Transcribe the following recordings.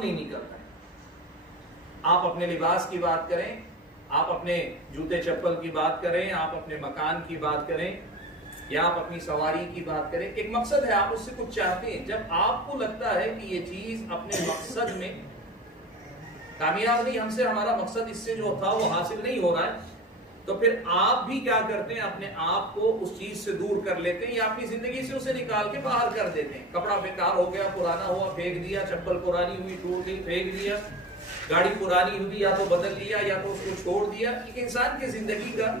نہیں کرتا ہے. آپ اپنے لباس کی بات کریں, آپ اپنے جوتے چپل کی بات کریں, آپ اپنے مکان کی بات کریں, یا آپ اپنی سواری کی بات کریں, ایک مقصد ہے, آپ اس سے کچھ چاہتے ہیں. جب آپ کو لگتا ہے کہ یہ چیز اپنے مقصد میں کامیاب نہیں, ہم سے ہمارا مقصد اس سے جو تھا وہ حاصل نہیں ہو رہا ہے, تو پھر آپ بھی کیا کرتے ہیں, اپنے آپ کو اس چیز سے دور کر لیتے ہیں یا اپنی زندگی سے اسے نکال کے باہر کر دیتے ہیں. کپڑا بیکار ہو گیا, پرانا ہوا, پھینک دیا. چپل پرانی ہوئی, ٹوٹ گئی, پھینک دیا. گاڑی پرانی ہوئی, یا تو بدل لیا یا تو اس کو چھوڑ دیا. ایک انسان کی زندگی کا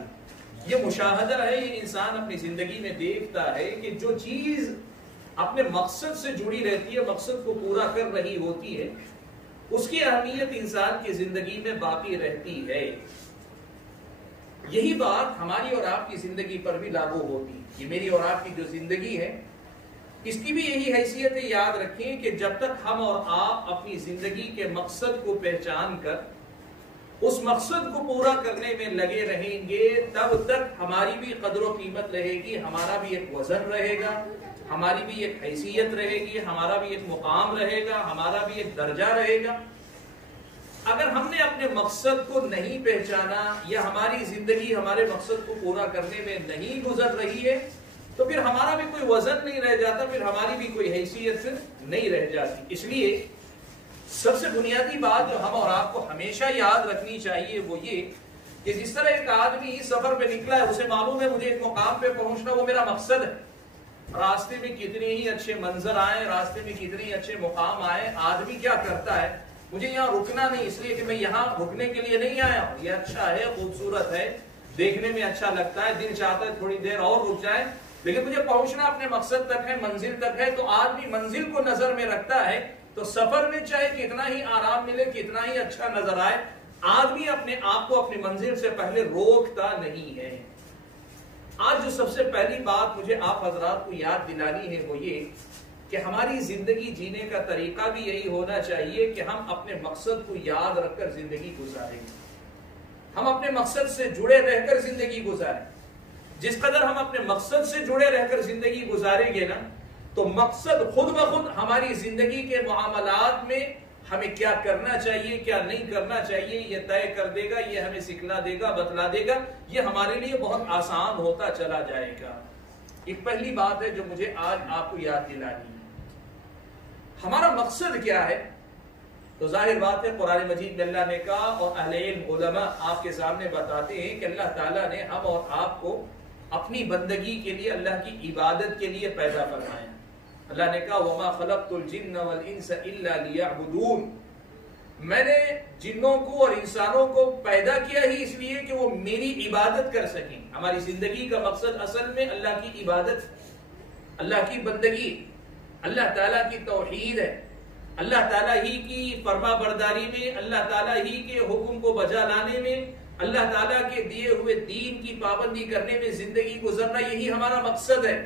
یہ مشاہدہ ہے, یہ انسان اپنی زندگی میں دیکھتا ہے کہ جو چیز اپنے مقصد سے جڑی رہتی ہے, مقصد کو پورا کر رہی ہوتی ہے, اس کی اہمیت انسان کی زندگی میں باقی رہتی ہے. یہی بات ہماری اور آپ کی زندگی پر بھی لاگو ہوتی. یہ میری اور آپ کی جو زندگی ہے, اس کی بھی یہی حیثیت ہے. یاد رکھیں کہ جب تک ہم اور آپ اپنی زندگی کے مقصد کو پہچان کر اس مقصد کو پورا کرنے میں لگے رہیں گے, تب تک ہماری بھی قدر و قیمت رہے گی, ہمارا بھی ایک وزن رہے گا, ہماری بھی ایک حیثیت رہے گی, ہمارا بھی ایک مقام رہے گا, ہمارا بھی ایک درجہ رہے گا. اگر ہم نے اپنے مقصد کو نہیں پہچانا یا ہماری زندگی ہمارے مقصد کو پورا کرنے میں نہیں گزر رہی ہے, تو پھر ہمارا بھی کوئی وزن نہیں رہ جاتا, پھر ہماری بھی کوئی حیثیت نہیں رہ جاتی. اس لیے سب سے بنیادی بات جو ہم اور آپ کو ہمیشہ یاد رکھنی چاہیے وہ یہ کہ جس طرح ایک آدمی سفر پہ نکلا ہے, اسے معلوم ہے مجھے ایک مقام پہ پہنچنا, وہ میرا مقصد ہے. راستے میں کتنے ہی اچھے منظر آئے, راستے میں کتنے ہی اچھے مقام آئے, آدمی کیا کرتا ہے, مجھے یہاں رکنا نہیں, اس لیے کہ میں یہاں رکنے کے لیے نہیں آیا ہوں, یہ اچھا ہے, خوبصورت ہے, دیکھنے میں اچھا لگتا ہے, دل چاہتا ہے تھوڑی دیر اور رک جائے, لیکن مجھے پہنچنا اپنے مقصد تک ہے, منزل تک ہے. تو آدمی منزل کو نظر میں رکھتا ہے, تو سفر میں چاہے کتنا ہی آرام ملے, کتنا ہی اچھا نظر آئے, آدمی اپنے آپ کو اپنی منزل سے پہلے روکتا نہیں ہے. آج جو سب سے پہلی بات مجھے آپ حضرات کو یاد دلانی ہے وہ یہ کہ ہماری زندگی جینے کا طریقہ بھی یہی ہونا چاہیے کہ ہم اپنے مقصد کو یاد رکھ کر زندگی گزاریں, ہم اپنے مقصد سے جڑے رہ کر زندگی گزاریں. جس قدر ہم اپنے مقصد سے جڑے رہ کر زندگی گزاریں گے نا, تو مقصد خود بخود ہماری زندگی کے معاملات میں ہمیں کیا کرنا چاہیے, کیا نہیں کرنا چاہیے, یہ طے کر دے گا, یہ ہمیں سکھلا دے گا, بتلا دے گا. یہ ہمارے لیے بہت آسان ہوتا چلا جائے گا. ایک پہلی بات ہے جو مجھے آج آپ کو یاد دلانی ہے, ہمارا مقصد کیا ہے. تو ظاہر بات ہے قرآن مجید میں اللہ نے کہا, اور اہل علم علماء آپ کے سامنے بتاتے ہیں کہ اللہ تعالیٰ نے ہم اور آپ کو اپنی بندگی کے لیے, اللہ کی عبادت کے لیے پیدا فرمایا. اللہ نے کہا وَمَا خَلَقْتُ الْجِنَّ وَالْإِنسَ إِلَّا لِيَعْبُدُونَ, میں نے جنوں کو اور انسانوں کو پیدا کیا ہی اس لیے کہ وہ میری عبادت کر سکیں. ہماری زندگی کا مقصد اصل میں اللہ کی عبادت, اللہ کی بندگی, اللہ تعالیٰ کی توحید ہے, اللہ تعالیٰ ہی کی فرما برداری میں, اللہ تعالیٰ ہی کے حکم کو بجا لانے میں, اللہ تعالیٰ کے دیے ہوئے دین کی پابندی کرنے میں زندگی گزرنا, یہی ہمارا مقصد ہے.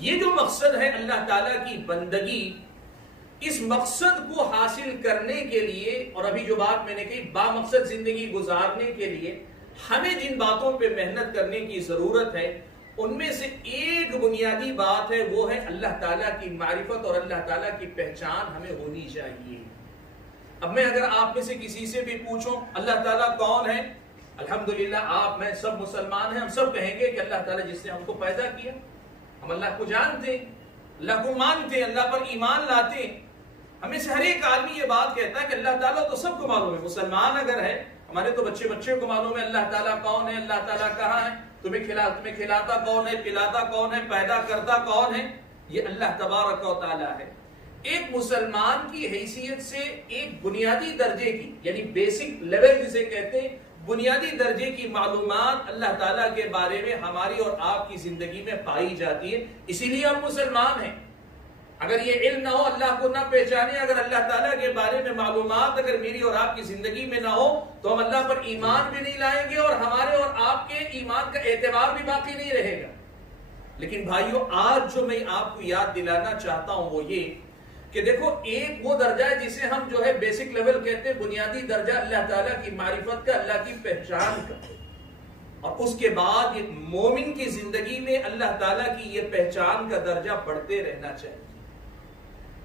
یہ جو مقصد ہے اللہ تعالیٰ کی بندگی, اس مقصد کو حاصل کرنے کے لیے, اور ابھی جو بات میں نے کہی با مقصد زندگی گزارنے کے لیے ہمیں جن باتوں پہ محنت کرنے کی ضرورت ہے, ان میں سے ایک بنیادی بات ہے وہ ہے اللہ تعالیٰ کی معرفت اور اللہ تعالیٰ کی پہچان ہمیں ہونی چاہیے. اب میں اگر آپ میں سے کسی سے بھی پوچھوں اللہ تعالیٰ کون ہے, الحمدللہ آپ میں سب مسلمان ہیں, ہم سب کہیں گے کہ اللہ تعالیٰ جس نے ہم کو پیدا کیا, ہم اللہ کو جانتے ہیں, اللہ کو مانتے ہیں, اللہ پر ایمان لاتے ہیں. ہمیں سے ہر ایک آدمی یہ بات کہتا ہے کہ اللہ تعالیٰ تو سب کو معلوم ہے. مسلمان اگر ہے, ہمارے تو بچے بچے کو معلوم ہے اللہ تعالیٰ کون ہے, اللہ تعالیٰ کہاں ہے, تمہیں کھلاتا کون ہے, پلاتا کون ہے, پیدا کرتا کون ہے, یہ اللہ تبارک و تعالیٰ ہے. ایک مسلمان کی حیثیت سے ایک بنیادی درجے کی, یعنی بیسک لیول جسے کہتے ہیں, بنیادی درجے کی معلومات اللہ تعالیٰ کے بارے میں ہماری اور آپ کی زندگی میں پائی جاتی ہے. اسی لیے ہم مسلمان ہیں. اگر یہ علم نہ ہو, اللہ کو نہ پہچانے, اگر اللہ تعالیٰ کے بارے میں معلومات اگر میری اور آپ کی زندگی میں نہ ہو, تو ہم اللہ پر ایمان بھی نہیں لائیں گے اور ہمارے اور آپ کے ایمان کا اعتبار بھی باقی نہیں رہے گا. لیکن بھائیو, آج جو میں آپ کو یاد دلانا چاہتا ہوں وہ یہ کہ دیکھو, ایک وہ درجہ ہے جسے ہم جو ہے بیسک لیول کہتے ہیں, بنیادی درجہ اللہ تعالیٰ کی معرفت کا, اللہ کی پہچان کا, اور اس کے بعد ایک مومن کی زندگی میں اللہ تعالیٰ کی یہ پہچان کا درجہ بڑھتے رہنا چاہیے.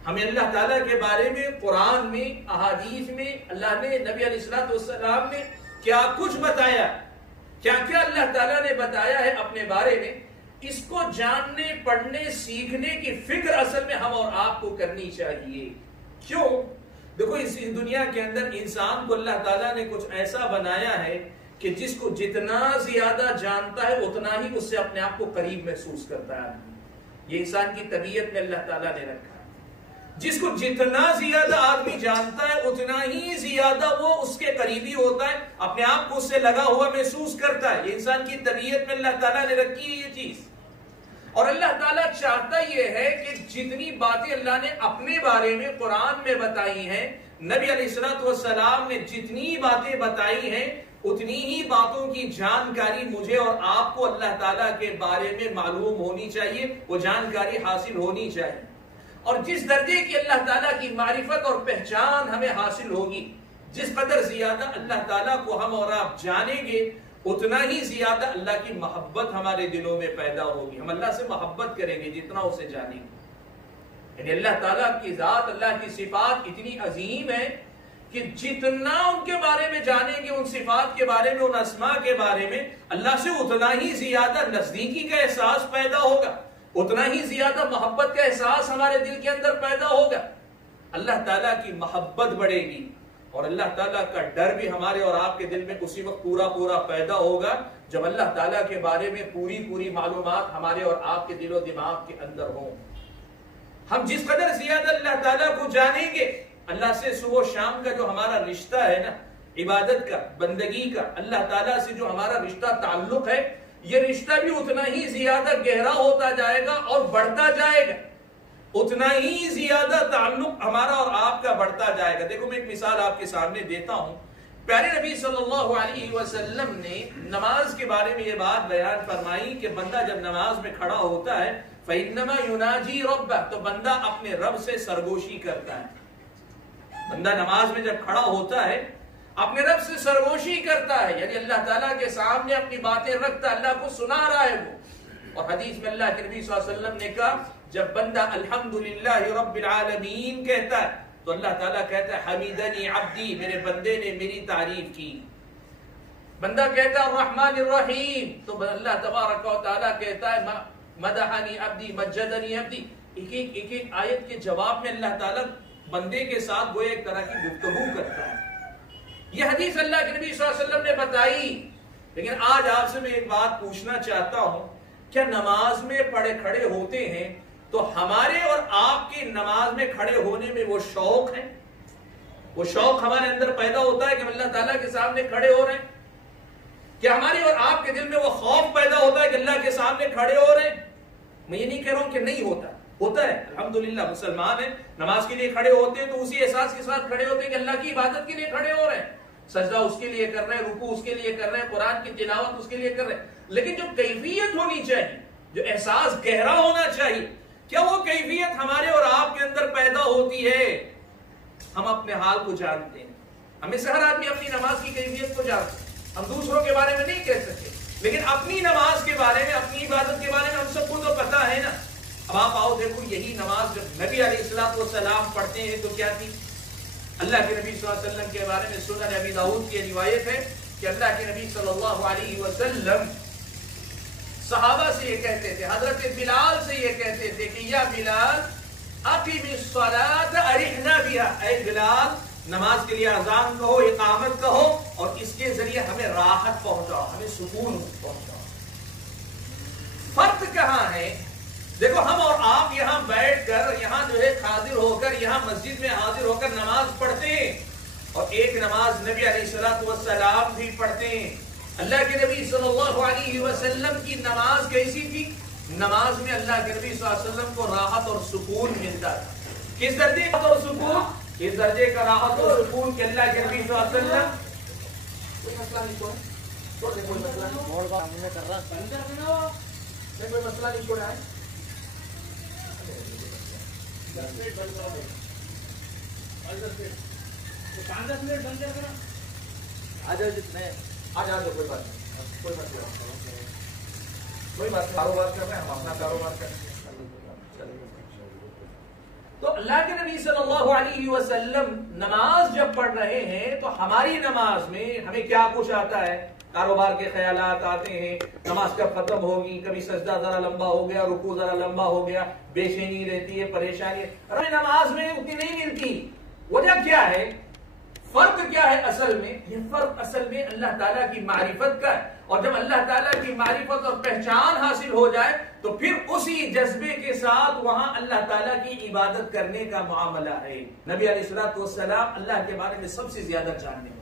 ہمیں اللہ تعالیٰ کے بارے میں قرآن میں، احادیث میں اللہ نے، نبی علیہ السلام نے کیا کچھ بتایا، کیا کیا اللہ تعالیٰ نے بتایا ہے اپنے بارے میں، اس کو جاننے، پڑھنے، سیکھنے کی فکر اصل میں ہم اور آپ کو کرنی چاہیے۔ کیوں؟ دیکھو اس دنیا کے اندر انسان کو اللہ تعالیٰ نے کچھ ایسا بنایا ہے کہ جس کو جتنا زیادہ جانتا ہے اتنا ہی اس سے اپنے آپ کو قریب محسوس کرتا ہے۔ یہ انسان کی طبیعت میں اللہ تعالیٰ نے رکھا ہے۔ جس کو جتنا زیادہ آدمی جانتا ہے اتنا ہی زیادہ وہ اس کے قریبی ہوتا ہے، اپنے آپ کو اس سے لگا ہوا محسوس کرتا ہے۔ یہ انسان کی طبیعت میں اللہ تعالیٰ نے رکھی ہے یہ چیز۔ اور اللہ تعالیٰ چاہتا یہ ہے کہ جتنی باتیں اللہ نے اپنے بارے میں قرآن میں بتائی ہیں، نبی علیہ السلام نے جتنی باتیں بتائی ہیں، اتنی ہی باتوں کی جانکاری مجھے اور آپ کو اللہ تعالیٰ کے بارے میں معلوم ہونی چاہیے، وہ جانکاری حاصل ہونی چاہیے۔ اور جس درجے کی اللہ تعالیٰ کی معرفت اور پہچان ہمیں حاصل ہوگی، جس قدر زیادہ اللہ تعالیٰ کو ہم اور آپ جانیں گے، اتنا ہی زیادہ اللہ کی محبت ہمارے دلوں میں پیدا ہوگی۔ ہم اللہ سے محبت کریں گے جتنا اسے جانیں گے۔ یعنی اللہ تعالیٰ کی ذات، اللہ کی صفات اتنی عظیم ہے کہ جتنا ان کے بارے میں جانیں گے، ان صفات کے بارے میں، ان اسماء کے بارے میں، اللہ سے اتنا ہی زیادہ نزدیکی کا احساس پیدا ہوگا، اتنا ہی زیادہ محبت کا احساس ہمارے دل کے اندر پیدا ہوگا۔ اللہ تعالیٰ کی محبت بڑھے گی اور اللہ تعالیٰ کا ڈر بھی ہمارے اور آپ کے دل میں اسی وقت پورا پیدا ہوگا جب اللہ تعالیٰ کے بارے میں پوری معلومات ہمارے اور آپ کے دل و دماغ کے اندر ہوں۔ ہم جس قدر زیادہ اللہ تعالیٰ کو جانیں گے، اللہ سے صبح و شام کا جو ہمارا رشتہ ہے نا، عبادت کا، بندگی کا، اللہ تعالیٰ سے جو ہمارا رشتہ تعلق ہے، یہ رشتہ بھی اتنا ہی زیادہ گہرا ہوتا جائے گا اور بڑھتا جائے گا، اتنا ہی زیادہ تعلق ہمارا اور آپ کا بڑھتا جائے گا۔ دیکھو میں ایک مثال آپ کے سامنے دیتا ہوں۔ پیارے نبی صلی اللہ علیہ وسلم نے نماز کے بارے میں یہ بات بیان فرمائی کہ بندہ جب نماز میں کھڑا ہوتا ہے فَإِنَّمَا يُنَاجِي رَبَّهُ، تو بندہ اپنے رب سے سرگوشی کرتا ہے۔ بندہ نماز میں جب کھڑا ہوتا ہے اپنے رب سے سرگوشی کرتا ہے، یعنی اللہ تعالیٰ کے سامنے اپنی باتیں رکھتا ہے، اللہ کو سنا رہا ہے وہ۔ اور حدیث میں اللہ کے نبی صلی اللہ علیہ وسلم نے کہا جب بندہ الحمدللہ رب العالمین کہتا ہے تو اللہ تعالیٰ کہتا ہے حمیدنی عبدی، میرے بندے نے میری تعریف کی۔ بندہ کہتا ہے الرحمن الرحیم تو اللہ تبارک و تعالیٰ کہتا ہے مدحنی عبدی مجدنی عبدی۔ ایک آیت کے جواب میں اللہ تعالیٰ بندے کے ساتھ وہ ایک طرح کی گفتگو کرتا ہے۔ یہ حدیث اللہ کے نبی صلی اللہ علیہ وسلم نے بتائی۔ لیکن آج آپ سے میں ایک بات پوچھنا چاہتا ہوں، کیا نماز میں پڑے کھڑے ہوتے ہیں تو ہمارے اور آپ کی نماز میں کھڑے ہونے میں وہ شوق ہے، وہ شوق ہمارے اندر پیدا ہوتا ہے کہ ہم اللہ تعالیٰ کے سامنے کھڑے ہو رہے ہیں؟ کیا ہمارے اور آپ کے دل میں وہ خوف پیدا ہوتا ہے کہ اللہ کے سامنے کھڑے ہو رہے ہیں؟ میں یہ نہیں کہہ رہا ہوں کہ نہیں ہوتا، ہوتا ہے۔ الحمدللہ مسلمان ہیں، نماز کے لیے کھڑے ہوتے ہیں تو اسی احساس کے ساتھ کھڑے ہوتے ہیں کہ اللہ کی عبادت کے لیے کھڑے ہو رہے ہیں، سجدہ اس کے لیے کر رہے ہیں، رکوع اس کے لیے کر رہے ہیں، قرآن کی تلاوت اس کے لیے کر رہے ہیں۔ لیکن جو کیفیت ہونی چاہیے، جو احساس گہرا ہونا چاہیے، کیا وہ کیفیت ہمارے اور آپ کے اندر پیدا ہوتی ہے؟ ہم اپنے حال کو جانتے ہیں، ہمیں سے ہر آدمی اپنی نماز کی کیفیت کو جانتے ہیں، ہم دوسروں کے بارے میں نہیں کہہ سکتے، لیکن اپنی نماز کے بارے میں، اپنی عبادت کے بارے میں ہم سب کو تو پتا ہے نا۔ اب آپ آؤ دیکھو، یہی نماز جب نبی علیہ السلام پڑھتے ہیں تو کیا تھی؟ اللہ کے نبی صلی اللہ علیہ وسلم کے بارے میں سنن ابی داؤد کی روایت ہے کہ اللہ کے نبی صلی اللہ علیہ وسلم صحابہ سے یہ کہتے تھے، حضرت بلال سے یہ کہتے تھے کہ یا بلال اقیم الصلاۃ ارحنا بها، اے بلال نماز کے لیے اذان کہو، اقامت کہو اور اس کے ذریعے ہمیں راحت پہنچاؤ، ہمیں سکون پہنچاؤ۔ فرق کہاں ہے؟ دیکھو ہم اور آپ یہاں بیٹھ کر، یہاں جو ہے حاضر ہو کر، یہاں مسجد میں حاضر ہو کر نماز پڑھتے ہیں، اور ایک نماز نبی علیہ السلام بھی پڑھتے ہیں۔ اللہ کے نبی صلی اللہ علیہ وسلم کی نماز کیسی تھی؟ نماز میں اللہ کے نبی صلی اللہ علیہ وسلم کو راحت اور سکون ملتا تھا۔ کس درجے کا اور سکون؟ اس درجے کا راحت اور سکون کہ اللہ کے نبی صلی اللہ علیہ وسلم کوئی مسئلہ نہیں چھوڑا، کوئی مسئلہ نہیں چھوڑا ہے، کوئی بات نہیں، کوئی مسئلہ نہیں، کوئی بات نہیں، کاروبار کر رہے ہیں ہم، اپنا کاروبار کر رہے ہیں۔ تو اللہ کے نبی صلی اللہ علیہ وسلم نماز جب پڑھ رہے ہیں تو ہماری نماز میں ہمیں کیا کچھ آتا ہے؟ کاروبار کے خیالات آتے ہیں، نماز کب ختم ہوگی، کبھی سجدہ ذرا لمبا ہو گیا، رکوع ذرا لمبا ہو گیا، بے چینی رہتی ہے، پریشانی، ہمیں نماز میں اتنی نہیں ملتی۔ وجہ کیا ہے؟ فرق کیا ہے اصل میں؟ یہ فرق اصل میں اللہ تعالیٰ کی معرفت کا ہے، اور جب اللہ تعالیٰ کی معرفت اور پہچان حاصل ہو جائے تو پھر اسی جذبے کے ساتھ وہاں اللہ تعالیٰ کی عبادت کرنے کا معاملہ ہے۔ نبی علیہ السلام اللہ کے بارے میں سب سے زیادہ جاننے والے،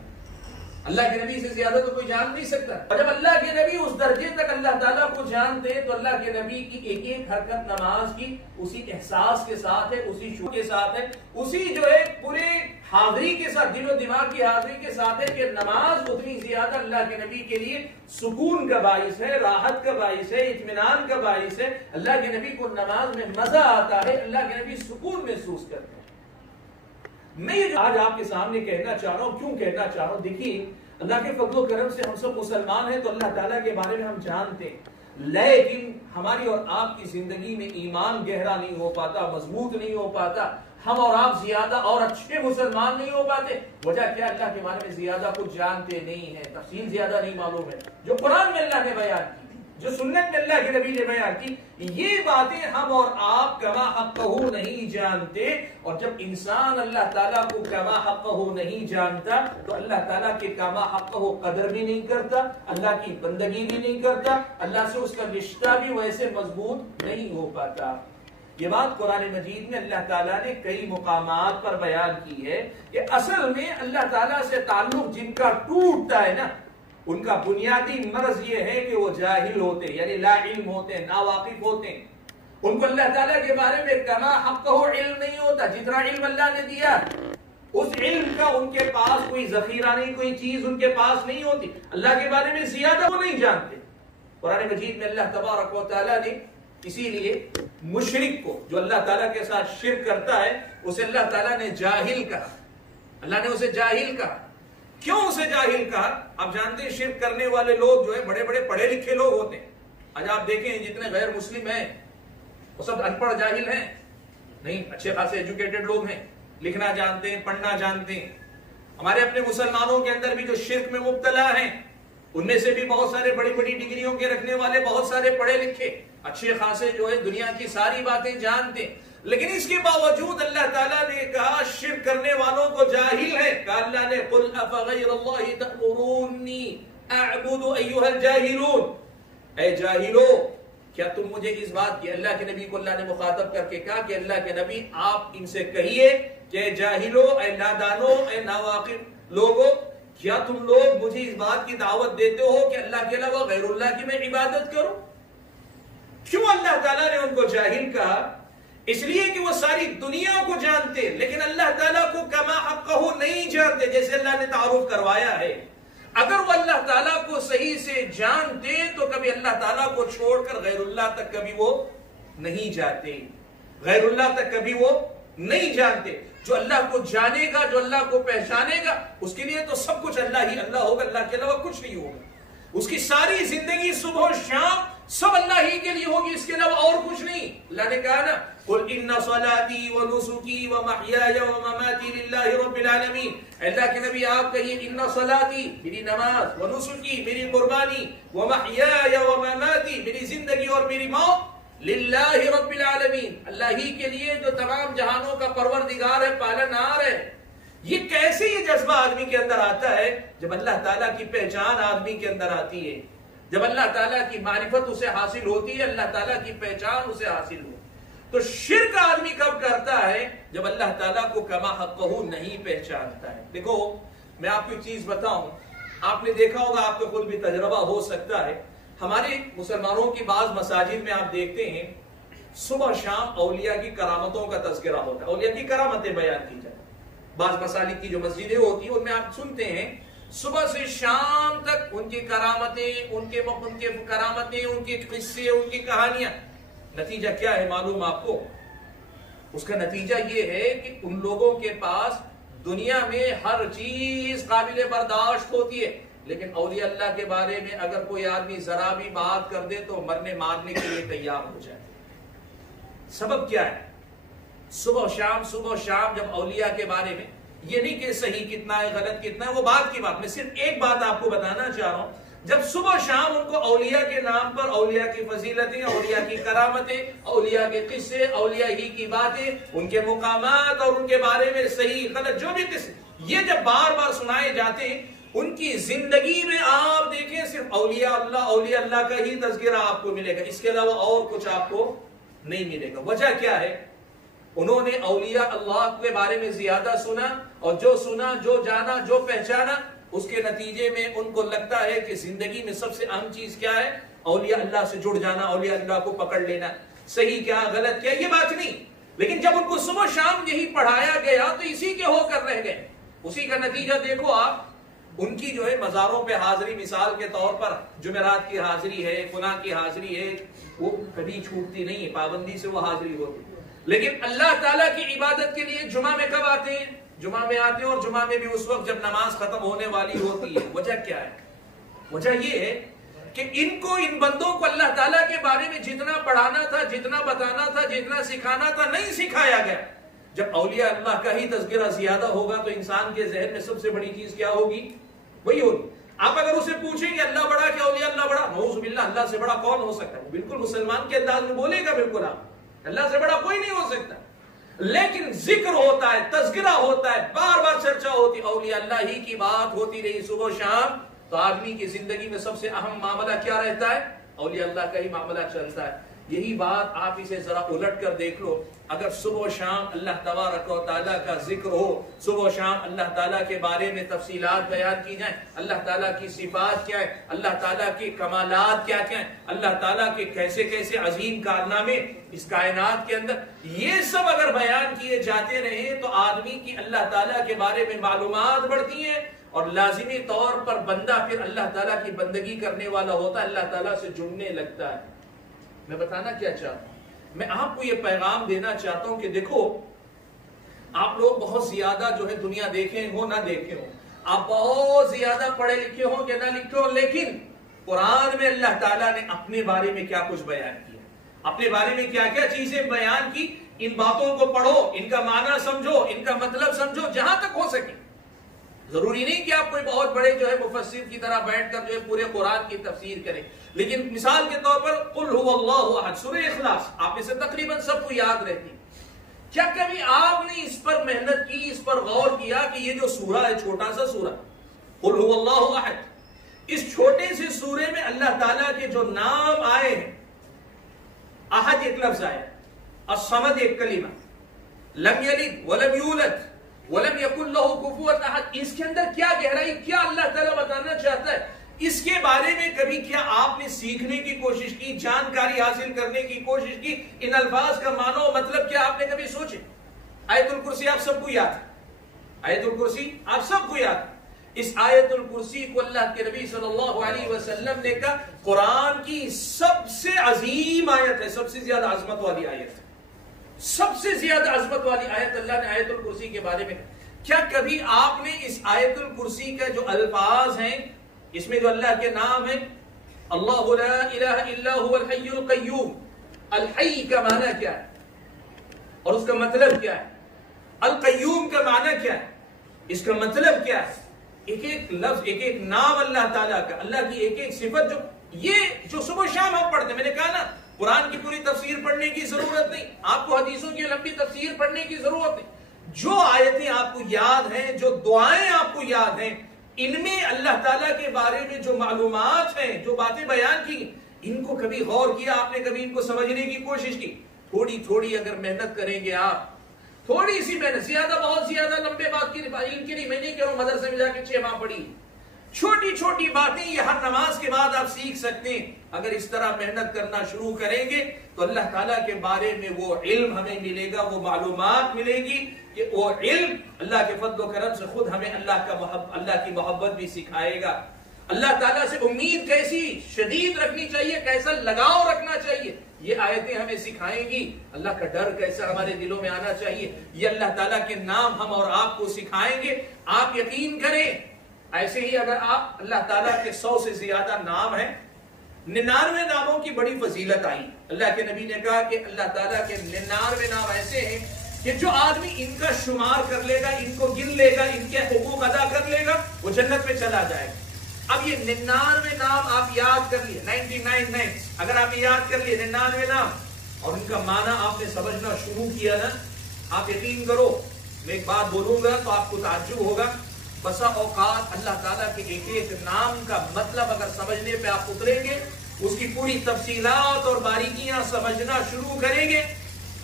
اللہ کے نبی سے زیادہ تو کوئی جان نہیں سکتا، اور جب اللہ کے نبی اس درجے تک اللہ تعالیٰ کو جانتے تو اللہ کے نبی کی ایک ایک حرکت نماز کی اسی احساس کے ساتھ ہے، اسی شعور کے ساتھ ہے، اسی جو ہے پورے حاضری کے ساتھ، دل و دماغ کی حاضری کے ساتھ ہے کہ نماز اتنی زیادہ اللہ کے نبی کے لیے سکون کا باعث ہے، راحت کا باعث ہے، اطمینان کا باعث ہے۔ اللہ کے نبی کو نماز میں مزہ آتا ہے، اللہ کے نبی سکون محسوس کرتے ہیں۔ میں یہ آج آپ کے سامنے کہنا چاہ رہا ہوں، کیوں کہنا چاہ رہا ہوں؟ دیکھیے اللہ کے فضل و کرم سے ہم سب مسلمان ہیں تو اللہ تعالیٰ کے بارے میں ہم جانتے ہیں، لیکن ہماری اور آپ کی زندگی میں ایمان گہرا نہیں ہو پاتا، مضبوط نہیں ہو پاتا، ہم اور آپ زیادہ اور اچھے مسلمان نہیں ہو پاتے۔ وجہ کیا؟ اللہ کے بارے میں زیادہ کچھ جانتے نہیں ہیں، تفصیل زیادہ نہیں معلوم ہے، جو قرآن میں اللہ نے بیان کی، جو سنت میں اللہ کے نبی نے بیان کی، یہ باتیں ہم اور آپ کما حقہ نہیں جانتے۔ اور جب انسان اللہ تعالیٰ کو کما حقہ نہیں جانتا تو اللہ تعالیٰ کے کما حقہ قدر بھی نہیں کرتا، اللہ کی بندگی بھی نہیں کرتا، اللہ سے اس کا رشتہ بھی ویسے مضبوط نہیں ہو پاتا۔ یہ بات قرآن مجید میں اللہ تعالیٰ نے کئی مقامات پر بیان کی ہے کہ اصل میں اللہ تعالیٰ سے تعلق جن کا ٹوٹتا ہے نا، ان کا بنیادی مرض یہ ہے کہ وہ جاہل ہوتے، یعنی لا علم ہوتے ہیں، ناواقف ہوتے ہیں۔ ان کو اللہ تعالیٰ کے بارے میں کما حقہ علم نہیں ہوتا، جتنا علم اللہ نے دیا اس علم کا ان کے پاس کوئی ذخیرہ نہیں، کوئی چیز ان کے پاس نہیں ہوتی، اللہ کے بارے میں زیادہ وہ نہیں جانتے۔ قرآن مجید میں اللہ تبارک و تعالیٰ نے اسی لیے مشرک کو، جو اللہ تعالیٰ کے ساتھ شرک کرتا ہے، اسے اللہ تعالیٰ نے جاہل کہا، اللہ نے اسے جاہل کہا۔ کیوں اسے جاہل کہا؟ آپ جانتے ہیں شرک کرنے والے لوگ جو ہے بڑے بڑے پڑھے لکھے لوگ ہوتے ہیں۔ آج آپ دیکھیں جتنے غیر مسلم ہیں وہ سب ان پڑھ جاہل ہیں نہیں، اچھے خاصے ایجوکیٹڈ لوگ ہیں، لکھنا جانتے ہیں، پڑھنا جانتے ہیں۔ ہمارے اپنے مسلمانوں کے اندر بھی جو شرک میں مبتلا ہیں ان میں سے بھی بہت سارے بڑی بڑی ڈگریوں کے رکھنے والے، بہت سارے پڑھے لکھے اچھے خاصے جو ہے دنیا کی ساری باتیں جانتے ہیں، لیکن اس کے باوجود اللہ تعالیٰ نے کہا شرک کرنے والوں کو جاہل ہے۔ کہا اللہ نے قل افغیر اللہ تأمرونی اعبد ایھا الجاہلون، اے جاہلو کیا تم مجھے اس بات کی، اللہ کے نبی کو اللہ نے مخاطب کر کے کہا کہ اللہ کے نبی آپ ان سے کہیے کہ جاہلو، اے نادانو، اے ناواقف لوگو، کیا تم لوگ مجھے اس بات کی دعوت دیتے ہو کہ اللہ کے علاوہ غیر اللہ کی میں عبادت کروں؟ کیوں اللہ تعالیٰ نے ان کو جاہل کہا؟ اس لیے کہ وہ ساری دنیا کو جانتے لیکن اللہ تعالیٰ کو کما حقہ نہیں جانتے، جیسے اللہ نے تعارف کروایا ہے۔ اگر وہ اللہ تعالیٰ کو صحیح سے جانتے تو کبھی اللہ تعالیٰ کو چھوڑ کر غیر اللہ تک کبھی وہ نہیں جاتے، غیر اللہ تک کبھی وہ نہیں جانتے۔ جو اللہ کو جانے گا، جو اللہ کو پہچانے گا، اس کے لیے تو سب کچھ اللہ ہی اللہ ہوگا، اللہ کے علاوہ کچھ نہیں ہوگا۔ اس کی ساری زندگی صبح و شام سب اللہ ہی کے لیے ہوگی، اس کے علاوہ اور کچھ نہیں۔ اللہ نے کہا نا قل ان صلاتي ونسكي ومحياي ومماتي لله رب العالمین، اللہ کے نبی آپ کہیے ان صلاتی، میری نماز، ونسکی، میری قربانی، ومحیاي ومماتی، میری زندگی اور میری موت، للہ رب العالمین، اللہ ہی کے لیے جو تمام جہانوں کا پروردگار ہے، پالنہار ہے۔ یہ کیسے یہ جذبہ آدمی کے اندر آتا ہے؟ جب اللہ تعالیٰ کی پہچان آدمی کے اندر آتی ہے، جب اللہ تعالیٰ کی معرفت اسے حاصل ہوتی ہے، اللہ تعالیٰ کی پہچان اسے حاصل ہو۔ تو شرک آدمی کب کرتا ہے؟ جب اللہ تعالیٰ کو کما حقہ نہیں پہچانتا ہے۔ دیکھو میں آپ کو ایک چیز بتاؤں، آپ نے دیکھا ہوگا، آپ کو خود بھی تجربہ ہو سکتا ہے، ہمارے مسلمانوں کی بعض مساجد میں آپ دیکھتے ہیں صبح شام اولیاء کی کرامتوں کا تذکرہ ہوتا ہے، اولیاء کی کرامتیں بیان کی جاتی ہیں۔ بعض مسالک کی جو مسجدیں ہوتی ہیں ان میں آپ سنتے ہیں صبح سے شام تک ان کی کرامتیں، ان کے کرامتیں، ان کے قصے، ان کی کہانیاں۔ نتیجہ کیا ہے معلوم آپ کو؟ اس کا نتیجہ یہ ہے کہ ان لوگوں کے پاس دنیا میں ہر چیز قابل برداشت ہوتی ہے، لیکن اولیاء اللہ کے بارے میں اگر کوئی آدمی ذرا بھی بات کر دے تو مرنے مارنے کے لیے تیار ہو جائے۔ سبب کیا ہے؟ صبح شام جب اولیاء کے بارے میں، یہ نہیں کہ صحیح کتنا ہے غلط کتنا ہے، وہ بات کی بات، میں صرف ایک بات آپ کو بتانا چاہ رہا ہوں، جب صبح شام ان کو اولیاء کے نام پر اولیاء کی فضیلتیں، اولیاء کی کرامتیں، اولیاء کے قصے، اولیاء ہی کی باتیں، ان کے مقامات اور ان کے بارے میں صحیح غلط جو بھی قصے، یہ جب بار بار سنائے جاتے ہیں، ان کی زندگی میں آپ دیکھیں صرف اولیاء اللہ کا ہی تذکرہ آپ کو ملے گا، اس کے علاوہ اور کچھ آپ کو نہیں ملے گا۔ وجہ کیا ہے؟ انہوں نے اولیاء اللہ کے بارے میں زیادہ سنا، اور جو سنا، جو جانا، جو پہچانا، اس کے نتیجے میں ان کو لگتا ہے کہ زندگی میں سب سے اہم چیز کیا ہے؟ اولیاء اللہ سے جڑ جانا، اولیاء اللہ کو پکڑ لینا، صحیح کیا غلط کیا یہ بات نہیں، لیکن جب ان کو صبح شام یہی پڑھایا گیا تو اسی کے ہو کر رہ گئے۔ اسی کا نتیجہ دیکھو آپ، ان کی جو ہے مزاروں پہ حاضری، مثال کے طور پر جمعرات کی حاضری ہے، فلاں کی حاضری ہے، وہ کبھی چھوٹتی نہیں ہے، پابندی سے وہ حاضری ہوتی، لیکن اللہ تعالیٰ کی عبادت کے لیے جمعہ میں کب آتے ہیں؟ جمعہ میں آتے ہیں، اور جمعہ میں بھی اس وقت جب نماز ختم ہونے والی ہوتی ہے۔ وجہ کیا ہے؟ وجہ یہ ہے کہ ان بندوں کو اللہ تعالیٰ کے بارے میں جتنا پڑھانا تھا، جتنا بتانا تھا، جتنا سکھانا تھا، نہیں سکھایا گیا۔ جب اولیاء اللہ کا ہی تذکرہ زیادہ ہوگا تو انسان کے ذہن میں سب سے بڑی چیز کیا ہوگی؟ وہی ہوگی۔ آپ اگر اسے پوچھیں کہ اللہ بڑا کہ اولیاء اللہ بڑا، نعوذ باللہ، اللہ سے بڑا کون ہو سکتا ہے؟ وہ بالکل مسلمان کے انداز میں بولے گا، بالکل آپ، اللہ سے بڑا کوئی نہیں ہو سکتا۔ لیکن ذکر ہوتا ہے، تذکرہ ہوتا ہے، بار بار چرچا ہوتی، اولیاء اللہ ہی کی بات ہوتی رہی صبح و شام، تو آدمی کی زندگی میں سب سے اہم معاملہ کیا رہتا ہے؟ اولیاء اللہ کا ہی معاملہ چلتا ہے۔ یہی بات آپ اسے ذرا الٹ کر دیکھ لو، اگر صبح و شام اللہ تبارک و تعالیٰ کا ذکر ہو، صبح و شام اللہ تعالیٰ کے بارے میں تفصیلات بیان کی جائیں، اللہ تعالیٰ کی صفات کیا ہے، اللہ تعالیٰ کے کمالات کیا کیا ہیں، اللہ تعالیٰ کے کیسے کیسے عظیم کارنامے اس کائنات کے اندر، یہ سب اگر بیان کیے جاتے رہیں تو آدمی کی اللہ تعالیٰ کے بارے میں معلومات بڑھتی ہیں، اور لازمی طور پر بندہ پھر اللہ تعالیٰ کی بندگی کرنے والا ہوتا ہے، اللہ تعالیٰ سے جڑنے لگتا ہے۔ میں بتانا کیا چاہتا ہوں، میں آپ کو یہ پیغام دینا چاہتا ہوں کہ دیکھو، آپ لوگ بہت زیادہ جو ہے دنیا دیکھیں ہو نہ دیکھیں ہو، آپ بہت زیادہ پڑھے لکھے ہو کہ نہ لکھے ہو، لیکن قرآن میں اللہ تعالیٰ نے اپنے بارے میں کیا کچھ بیان کیا، اپنے بارے میں کیا کیا چیزیں بیان کی، ان باتوں کو پڑھو، ان کا معنی سمجھو، ان کا مطلب سمجھو جہاں تک ہو سکے۔ ضروری نہیں کہ آپ کوئی بہت بڑے جو ہے مفسر کی طرح بیٹھ کر جو ہے پورے قرآن کی تفسیر کریں، لیکن مثال کے طور پر قل هو اللہ احد، سورہ اخلاص آپ میں سے تقریباً سب کو یاد رہتی، کیا کبھی آپ نے اس پر محنت کی، اس پر غور کیا کہ یہ جو سورہ ہے، چھوٹا سا سورہ قل هو اللہ احد، اس چھوٹے سے سورے میں اللہ تعالیٰ کے جو نام آئے ہیں، احد ایک لفظ آیا، الصمد ایک کلمہ، لم یلد ولم یولد وَلَمْ يَكُنْ لَهُ كُفُوًا أَحَدٌ، اس کے اندر کیا گہرائی، کیا اللہ تعالیٰ بتانا چاہتا ہے، اس کے بارے میں کبھی کیا آپ نے سیکھنے کی کوشش کی، جانکاری حاصل کرنے کی کوشش کی، ان الفاظ کا معنی و مطلب کیا آپ نے کبھی سوچے؟ آیت الکرسی آپ سب کو یاد ہے، آیت الکرسی آپ سب کو یاد ہے، اس آیت الکرسی کو اللہ کے نبی صلی اللہ علیہ وسلم نے کہا قرآن کی سب سے عظیم آیت ہے، سب سے زیادہ عظمت والی آیت ہے، سب سے زیادہ عظمت والی آیت اللہ نے آیت الکرسی کے بارے میں۔ کیا کبھی آپ نے اس آیت الکرسی کا جو الفاظ ہیں، اس میں جو اللہ کے نام ہیں، اللہ لا الہ الا هو الحی القیوم، الحی کا معنی کیا ہے اور اس کا مطلب کیا ہے، القیوم کا معنی کیا ہے، اس کا مطلب کیا ہے، ایک ایک لفظ، ایک ایک نام اللہ تعالیٰ کا، اللہ کی ایک ایک صفت، جو یہ جو صبح شام ہم پڑھتے ہیں، میں نے کہا نا قرآن کی پوری تفسیر پڑھنے کی ضرورت نہیں، آپ کو حدیثوں کی لمبی تفسیر پڑھنے کی ضرورت نہیں، جو آیتیں آپ کو یاد ہیں، جو دعائیں آپ کو یاد ہیں، ان میں اللہ تعالیٰ کے بارے میں جو معلومات ہیں، جو باتیں بیان کی، ان کو کبھی غور کیا آپ نے، کبھی ان کو سمجھنے کی کوشش کی؟ تھوڑی تھوڑی اگر محنت کریں گے آپ، تھوڑی سی محنت، زیادہ بہت زیادہ لمبے بات کی علم کی نہیں، میں نہیں کہہ رہا ہوں مدرسے میں جا کے 6 ماہ پڑھی، چھوٹی چھوٹی باتیں یہ ہر نماز کے بعد آپ سیکھ سکتے ہیں، اگر اس طرح محنت کرنا شروع کریں گے تو اللہ تعالیٰ کے بارے میں وہ علم ہمیں ملے گا، وہ معلومات ملے گی کہ وہ علم اللہ کے فضل و کرم سے خود ہمیں اللہ کی محبت بھی سکھائے گا، اللہ تعالیٰ سے امید کیسی شدید رکھنی چاہیے، کیسا لگاؤ رکھنا چاہیے، یہ آیتیں ہمیں سکھائیں گی، اللہ کا ڈر کیسا ہمارے دلوں میں آنا چاہیے، یہ اللہ تعالیٰ کے نام ہم اور آپ کو سکھائیں گے۔ آپ یقین کریں، ایسے ہی اگر آپ اللہ تعالیٰ کے 100 سے زیادہ نام ہیں، 99 ناموں کی بڑی فضیلت آئی، اللہ کے نبی نے کہا کہ اللہ تعالیٰ کے 99 نام ایسے ہیں کہ جو آدمی ان کا شمار کر لے گا، ان کو گن لے گا، ان کے حقوق ادا کر لے گا، وہ جنت میں چلا جائے گا۔ اب یہ 99 نام آپ یاد کر لیے، 99 names اگر آپ یاد کر لیے 99 نام، اور ان کا معنی آپ نے سمجھنا شروع کیا نا، آپ یقین کرو میں ایک بات بولوں گا تو آپ کو تعجب ہوگا، بسا اوقات اللہ تعالیٰ کے ایک ایک نام کا مطلب اگر سمجھنے پہ آپ اتریں گے، اس کی پوری تفصیلات اور باریکیاں سمجھنا شروع کریں گے،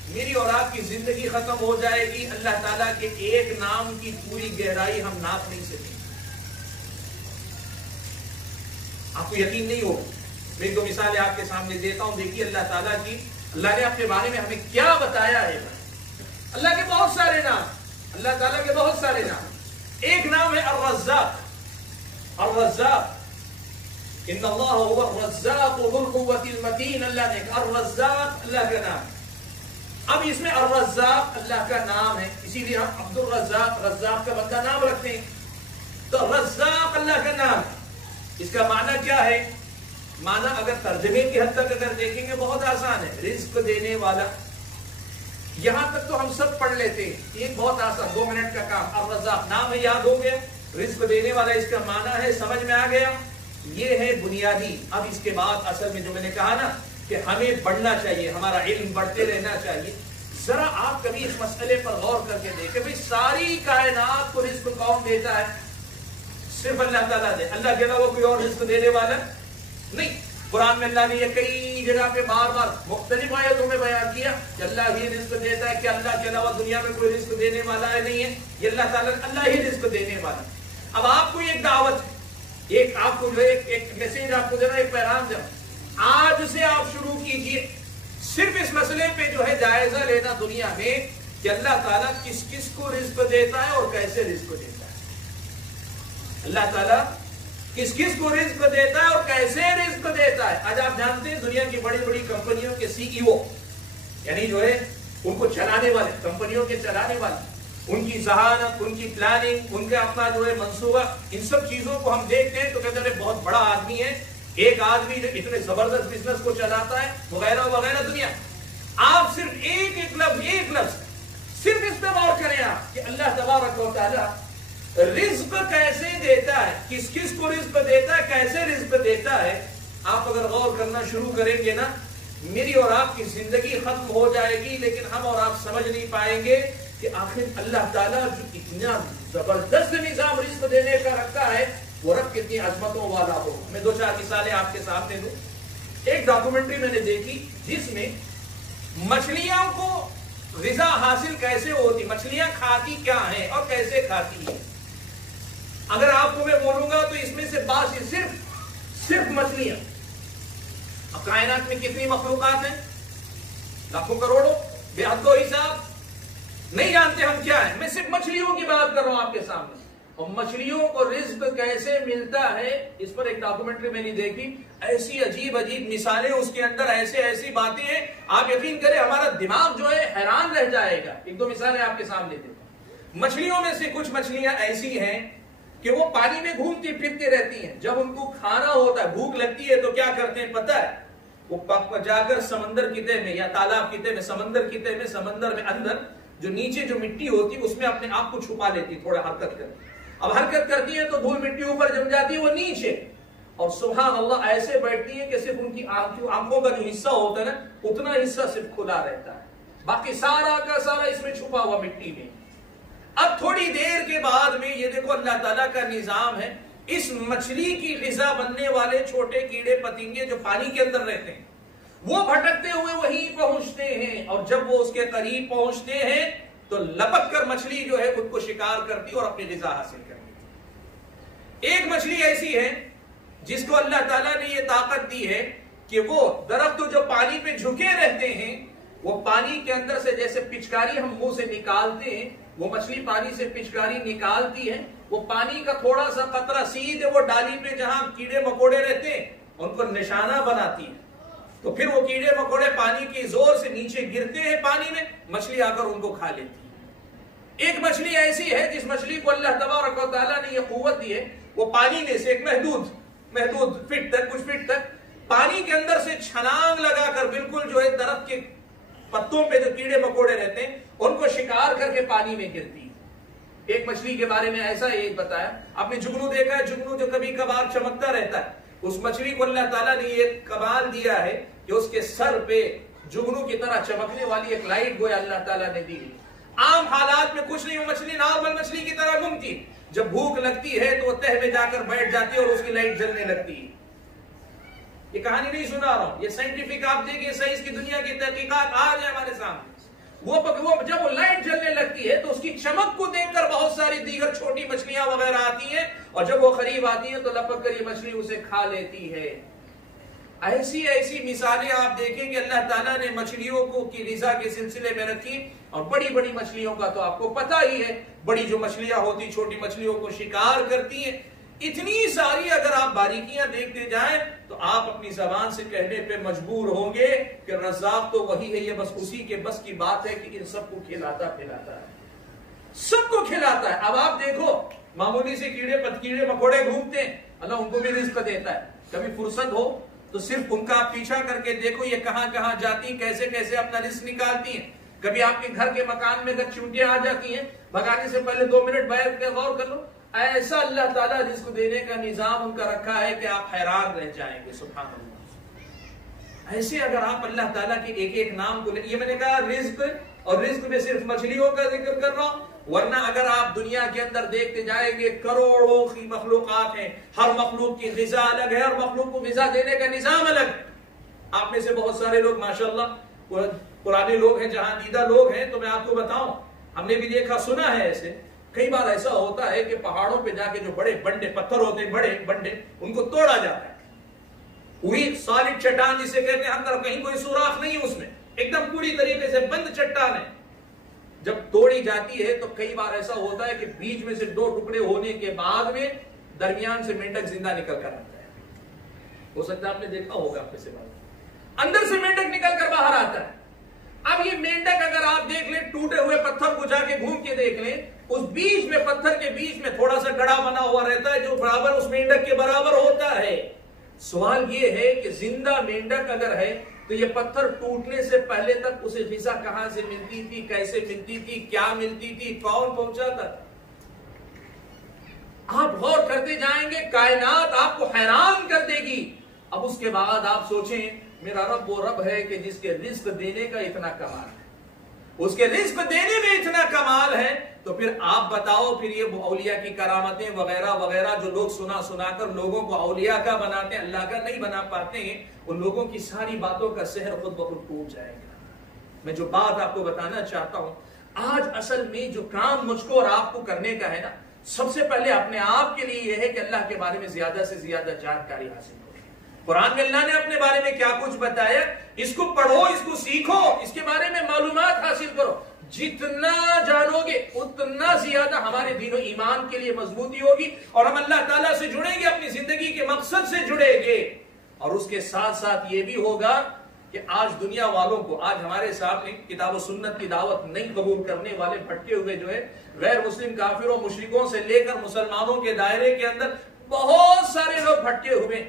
میری اور آپ کی زندگی ختم ہو جائے گی۔ اللہ تعالیٰ کے ایک نام کی پوری گہرائی ہم ناپ نہیں سکیں۔ آپ کو یقین نہیں ہو، میں دو مثالیں آپ کے سامنے دیتا ہوں، دیکھیے اللہ تعالیٰ کی، اللہ نے اپنے بارے میں ہمیں کیا بتایا ہے۔ اللہ کے بہت سارے نام، اللہ تعالیٰ کے بہت سارے نام۔ ایک نام ہے الرزاق، الرزاق، ان اللہ هو الرزاق ذو القوة المتین، اللہ نے کہا الرزاق اللہ کا نام۔ اب اس میں الرزاق اللہ کا نام ہے، اسی لیے ہم عبد الرزاق، رزاق کا بندہ نام رکھتے ہیں، تو رزاق اللہ کا نام ہے۔ اس کا معنی کیا ہے؟ معنی اگر ترجمے کی حد تک اگر دیکھیں گے بہت آسان ہے، رزق دینے والا، یہاں تک تو ہم سب پڑھ لیتے ہیں، ایک بہت آسان 2 منٹ کا کام، الرزاق نام ہے، یاد ہو گیا، رزق دینے والا اس کا معنی ہے، سمجھ میں آ گیا، یہ ہے بنیادی۔ اب اس کے بعد اصل میں جو میں نے کہا نا کہ ہمیں بڑھنا چاہیے، ہمارا علم بڑھتے رہنا چاہیے، ذرا آپ کبھی اس مسئلے پر غور کر کے دیکھیں، بھئی ساری کائنات کو رزق کون دیتا ہے؟ صرف اللہ تعالیٰ دے، اللہ کے علاوہ کوئی اور رزق دینے والا نہیں۔ قرآن میں اللہ نے یہ کئی جگہ پہ بار بار مختلف آیتوں میں بیان کیا کہ اللہ ہی رزق دیتا ہے، کہ اللہ کے علاوہ دنیا میں کوئی رزق دینے والا ہے نہیں ہے، یہ اللہ تعالیٰ اللہ ہی رزق دینے والا۔ اب آپ کو ایک دعوت ہے، ایک آپ کو جو ایک میسیج آپ کو دینا، ایک پیغام دینا، آج سے آپ شروع کیجئے صرف اس مسئلے پہ جو ہے جائزہ لینا دنیا میں کہ اللہ تعالیٰ کس کس کو رزق دیتا ہے اور کیسے رزق دیتا ہے۔ اللہ تعالیٰ کس کس کو رزق دیتا ہے اور کیسے رزق دیتا ہے۔ آج آپ جانتے ہیں دنیا کی بڑی بڑی کمپنیوں کے CEO، یعنی جو ہے ان کو چلانے والے، کمپنیوں کے چلانے والے، ان کی ذہانت، ان کی پلاننگ، ان کا اپنا جو ہے منصوبہ، ان سب چیزوں کو ہم دیکھتے ہیں تو کہتے ہیں بہت بڑا آدمی ہے، ایک آدمی جو اتنے زبردست بزنس کو چلاتا ہے، وغیرہ وغیرہ دنیا۔ آپ صرف ایک لفظ صرف اس پہ غور کریں آپ کہ اللہ تبارک و تعالی رزق کیسے دیتا ہے، کس کس کو رزق دیتا ہے، کیسے رزق دیتا ہے۔ آپ اگر غور کرنا شروع کریں گے نا، میری اور آپ کی زندگی ختم ہو جائے گی، لیکن ہم اور آپ سمجھ نہیں پائیں گے کہ آخر اللہ تعالیٰ جو اتنا زبردست نظام رزق دینے کا رکھا ہے، وہ رب کتنی عظمتوں والا ہو۔ میں 2-4 مثالیں آپ کے سامنے دوں۔ ایک ڈاکومنٹری میں نے دیکھی جس میں مچھلیاں کو غذا حاصل کیسے ہوتی، مچھلیاں کھاتی کیا ہیں اور کیسے کھاتی ہیں۔ اگر آپ کو میں بولوں گا تو اس میں سے باقی صرف مچھلیاں، اب کائنات میں کتنی مخلوقات ہیں، لاکھوں کروڑوں، بے حد و حساب، نہیں جانتے ہم کیا ہیں۔ میں صرف مچھلیوں کی بات کر رہا ہوں آپ کے سامنے، اور مچھلیوں کو رزق کیسے ملتا ہے اس پر ایک ڈاکومنٹری میں نے دیکھی، ایسی عجیب مثالیں اس کے اندر، ایسی باتیں ہیں، آپ یقین کریں ہمارا دماغ جو ہے حیران رہ جائے گا۔ 1-2 مثالیں آپ کے سامنے دیتا ہوں۔ مچھلیوں میں سے کچھ مچھلیاں ایسی ہیں کہ وہ پانی میں گھومتی پھرتی رہتی ہیں، جب ان کو کھانا ہوتا ہے، بھوک لگتی ہے تو کیا کرتے ہیں پتہ ہے، وہ جا کر سمندر کی تہہ میں یا تالاب کی تہہ میں، سمندر کی تہہ میں، سمندر میں اندر جو نیچے جو مٹی ہوتی ہے اس میں اپنے آپ کو چھپا لیتی، تھوڑا حرکت کرتی، اب حرکت کرتی ہے تو دھول مٹی اوپر جم جاتی ہے، وہ نیچے، اور سبحان اللہ ایسے بیٹھتی ہے کہ صرف ان کی آنکھوں کا جو حصہ ہوتا ہے نا اتنا حصہ صرف کھلا رہتا ہے، باقی سارا کا سارا اس میں چھپا ہوا مٹی میں۔ اب تھوڑی دیر کے بعد میں یہ دیکھو اللہ تعالیٰ کا نظام ہے، اس مچھلی کی غذا بننے والے چھوٹے کیڑے پتنگے جو پانی کے اندر رہتے ہیں وہ بھٹکتے ہوئے وہیں پہنچتے ہیں، اور جب وہ اس کے قریب پہنچتے ہیں تو لپک کر مچھلی جو ہے خود کو شکار کرتی اور اپنی غذا حاصل کرتی۔ ایک مچھلی ایسی ہے جس کو اللہ تعالیٰ نے یہ طاقت دی ہے کہ وہ درخت جو پانی پہ جھکے رہتے ہیں، وہ پانی کے اندر سے جیسے پچکاری ہم منہ سے نکالتے ہیں، وہ مچھلی پانی سے پچکاری نکالتی ہے، وہ پانی کا تھوڑا سا قطرہ سیدھے وہ ڈالی پہ جہاں کیڑے مکوڑے رہتے ہیں ان کو نشانہ بناتی ہے، تو پھر وہ کیڑے مکوڑے پانی کی زور سے نیچے گرتے ہیں پانی میں، مچھلی آ کر ان کو کھا لیتی ہے۔ ایک مچھلی ایسی ہے جس مچھلی کو اللہ تبارک و تعالیٰ نے یہ قوت دی ہے، وہ پانی میں سے ایک محدود فٹ تک، کچھ فٹ تک پانی کے اندر سے چھلانگ لگا کر بالکل جو ہے درخت کے پتوں پہ جو کیڑے مکوڑے رہتے ہیں ان کو شکار کر کے پانی میں گرتی ہے۔ ایک مچھلی کے بارے میں ایسا ایک بتایا، آپ نے جگنو دیکھا ہے، جگنو جو کبھی کبھار چمکتا رہتا ہے، اس مچھلی کو اللہ تعالیٰ نے یہ کمال دیا ہے کہ اس کے سر پہ جگنو کی طرح چمکنے والی ایک لائٹ گویا اللہ تعالیٰ نے دی۔ عام حالات میں کچھ نہیں، وہ مچھلی نارمل مچھلی کی طرح گھومتی، جب بھوک لگتی ہے تو وہ تہ میں جا کر بیٹھ جاتی ہے اور اس کی لائٹ جلنے لگتی ہے۔ یہ کہانی نہیں سنا رہا ہوں، یہ سائنٹیفک آپ دیکھیں، سائنس کی دنیا کی تحقیقات آج ہے ہمارے سامنے۔ وہ جب وہ لائٹ جلنے لگتی ہے تو اس کی چمک کو دیکھ کر بہت ساری دیگر چھوٹی مچھلیاں وغیرہ آتی ہیں، اور جب وہ قریب آتی ہیں تو لپک کر یہ مچھلی اسے کھا لیتی ہے۔ ایسی ایسی مثالیں آپ دیکھیں کہ اللہ تعالیٰ نے مچھلیوں کو کی غذا کے سلسلے میں رکھی، اور بڑی بڑی مچھلیوں کا تو آپ کو پتہ ہی ہے، بڑی جو مچھلیاں ہوتی چھوٹی مچھلیوں کو شکار کرتی ہیں، اتنی ساری اگر آپ باریکیاں دیکھتے جائیں تو آپ اپنی زبان سے کہنے پہ مجبور ہوں گے کہ رزاق تو وہی ہے، یہ بس اسی کے بس کی بات ہے کہ ان سب کو کھلاتا پھلاتا ہے، سب کو کھلاتا ہے۔ اب آپ دیکھو معمولی سے کیڑے مکوڑے گھومتے ہیں، اللہ ان کو بھی رزق دیتا ہے، کبھی فرصت ہو تو صرف ان کا آپ پیچھا کر کے دیکھو یہ کہاں کہاں جاتی ہیں، کیسے کیسے اپنا رزق نکالتی ہیں۔ کبھی آپ کے گھر کے مکان میں اگر چونٹیاں آ جاتی ہیں، بھگانے سے پہلے 2 منٹ بیٹھ کے غور کر لو، ایسا اللہ تعالیٰ رزق دینے کا نظام ان کا رکھا ہے کہ آپ حیران رہ جائیں گے، سبحان اللہ۔ ایسے اگر آپ اللہ تعالیٰ کے ایک ایک نام کو یہ میں نے کہا رزق، اور رزق میں صرف مچھلیوں کا ذکر کر رہا ہوں، ورنہ اگر آپ دنیا کے اندر دیکھتے جائیں گے کروڑوں کی مخلوقات ہیں، ہر مخلوق کی غذا الگ ہے، ہر مخلوق کو غذا دینے کا نظام الگ ہے۔ آپ میں سے بہت سارے لوگ ماشاءاللہ پرانے لوگ ہیں، جہاں دیدہ لوگ ہیں، تو میں آپ کو بتاؤں، ہم نے بھی دیکھا سنا ہے، ایسے کئی بار ایسا ہوتا ہے کہ پہاڑوں پہ جا کے جو بڑے بنڈے پتھر ہوتے ہیں، بڑے بنڈے، ان کو توڑا جاتا ہے، وہی سالڈ چٹان جسے کہتے ہیں، اندر کہیں کوئی سوراخ نہیں اس میں، ایک دم پوری طریقے سے بند چٹان ہے۔ جب توڑی جاتی ہے تو کئی بار ایسا ہوتا ہے کہ بیچ میں سے 2 ٹکڑے ہونے کے بعد میں درمیان سے مینڈک زندہ نکل کر آتا ہے۔ ہو سکتا ہے آپ نے دیکھا ہوگا، آپ سے بات، اندر سے مینڈک نکل کر باہر آتا ہے۔ اب یہ مینڈک اگر آپ دیکھ لیں، ٹوٹے ہوئے پتھر کو جا کے گھوم کے دیکھ لیں، اس بیچ میں پتھر کے بیچ میں تھوڑا سا گڑھا بنا ہوا رہتا ہے جو برابر اس مینڈک کے برابر ہوتا ہے۔ سوال یہ ہے کہ زندہ مینڈک اگر ہے تو یہ پتھر ٹوٹنے سے پہلے تک اسے غذا کہاں سے ملتی تھی، کیسے ملتی تھی، کیا ملتی تھی، کون پہنچاتا؟ آپ غور کرتے جائیں گے، کائنات آپ کو حیران کر دے گی۔ اب اس کے بعد آپ سوچیں، میرا رب وہ رب ہے کہ جس کے رزق دینے کا اتنا کمال ہے، اس کے رزق دینے میں اتنا کمال ہے، تو پھر آپ بتاؤ، پھر یہ اولیاء کی کرامتیں وغیرہ وغیرہ جو لوگ سنا کر لوگوں کو اولیاء کا بناتے ہیں، اللہ کا نہیں بنا پاتے ہیں، ان لوگوں کی ساری باتوں کا سحر خود بخود ٹوٹ جائے گا۔ میں جو بات آپ کو بتانا چاہتا ہوں، آج اصل میں جو کام مجھ کو اور آپ کو کرنے کا ہے نا، سب سے پہلے اپنے آپ کے لیے یہ ہے کہ اللہ کے بارے میں زیادہ سے زیادہ جانکاری حاصل کرو۔ قرآن میں اللہ نے اپنے بارے میں کیا کچھ بتایا، اس کو پڑھو، اس کو سیکھو، اس کے بارے میں معلومات حاصل کرو۔ جتنا جانو گے اتنا زیادہ ہمارے دین و ایمان کے لیے مضبوطی ہوگی، اور ہم اللہ تعالیٰ سے جڑیں گے، اپنی زندگی کے مقصد سے جڑیں گے۔ اور اس کے ساتھ ساتھ یہ بھی ہوگا کہ آج دنیا والوں کو، آج ہمارے سامنے کتاب و سنت کی دعوت نہیں قبول کرنے والے بھٹکے ہوئے جو ہے غیر مسلم کافروں مشرکوں سے لے کر مسلمانوں کے دائرے کے اندر بہت سارے لوگ بھٹکے ہوئے،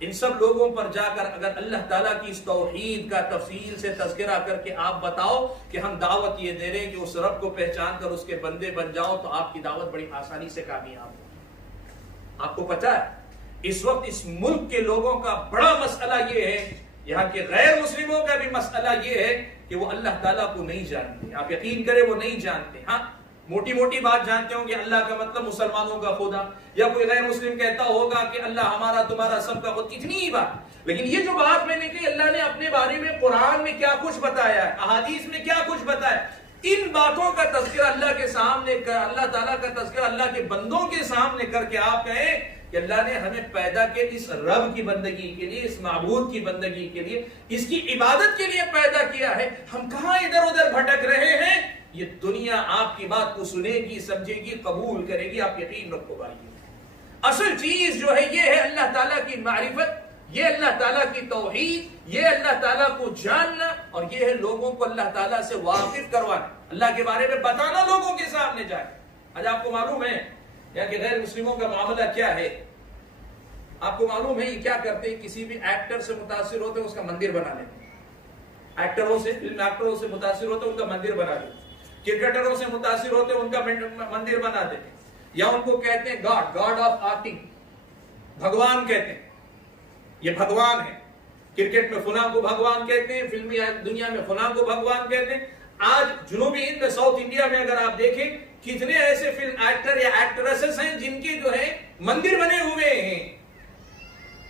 ان سب لوگوں پر جا کر اگر اللہ تعالیٰ کی اس توحید کا تفصیل سے تذکرہ کر کے آپ بتاؤ کہ ہم دعوت یہ دے رہے ہیں کہ اس رب کو پہچان کر اس کے بندے بن جاؤ، تو آپ کی دعوت بڑی آسانی سے کامیاب ہو۔ آپ کو پتا ہے اس وقت اس ملک کے لوگوں کا بڑا مسئلہ یہ ہے، یہاں کے غیر مسلموں کا بھی مسئلہ یہ ہے کہ وہ اللہ تعالیٰ کو نہیں جانتے۔ آپ یقین کریں وہ نہیں جانتے۔ ہاں موٹی موٹی بات جانتے ہوں کہ اللہ کا مطلب مسلمانوں کا خدا، یا کوئی غیر مسلم کہتا ہوگا کہ اللہ ہمارا تمہارا سب کا خود، اتنی ہی بات۔ لیکن یہ جو بات میں نے کہی، اللہ نے اپنے بارے میں قرآن میں کیا کچھ بتایا ہے، احادیث میں کیا کچھ بتایا، ان باتوں کا تذکرہ اللہ کے سامنے کر، اللہ تعالیٰ کا تذکرہ اللہ کے بندوں کے سامنے کر کے آپ کہیں کہ اللہ نے ہمیں پیدا کیا اس رب کی بندگی کے لیے، اس معبود کی بندگی کے لیے، اس کی عبادت کے لیے پیدا کیا ہے۔ ہم کہاں ادھر ادھر بھٹک رہے ہیں؟ یہ دنیا آپ کی بات کو سنے گی، سمجھے گی، قبول کرے گی، آپ یقین رکھو بھائی۔ اصل چیز جو ہے یہ ہے اللہ تعالیٰ کی معرفت، یہ اللہ تعالیٰ کی توحید، یہ اللہ تعالیٰ کو جاننا، اور یہ ہے لوگوں کو اللہ تعالیٰ سے واقف کروانا، اللہ کے بارے میں بتانا، لوگوں کے سامنے جائے۔ آج آپ کو معلوم ہے یا کہ غیر مسلموں کا معاملہ کیا ہے؟ آپ کو معلوم ہے یہ کیا کرتے ہیں؟ کسی بھی ایکٹر سے متاثر ہوتے ہیں اس کا مندر بنا لیتے ہیں، ایکٹروں سے، فلم ایکٹروں سے متاثر ہوتے ہیں ان کا مندر بنا لیتے ہیں۔ کرکٹروں سے متاثر ہوتے ان کا مندر بنا دیتے یا ان کو کہتے ہیں گاڈ آف آرٹنگ، بھگوان کہتے ہیں، یہ بھگوان ہے۔ کرکٹ میں فلاں کو بھگوان کہتے ہیں، فلمی دنیا میں فلاں کو بھگوان کہتے ہیں۔ آج جنوبی ہند میں، ساؤتھ انڈیا میں اگر آپ دیکھیں کتنے ایسے فلم ایکٹر یا ایکٹریسز ہیں جن کے جو ہے مندر بنے ہوئے ہیں،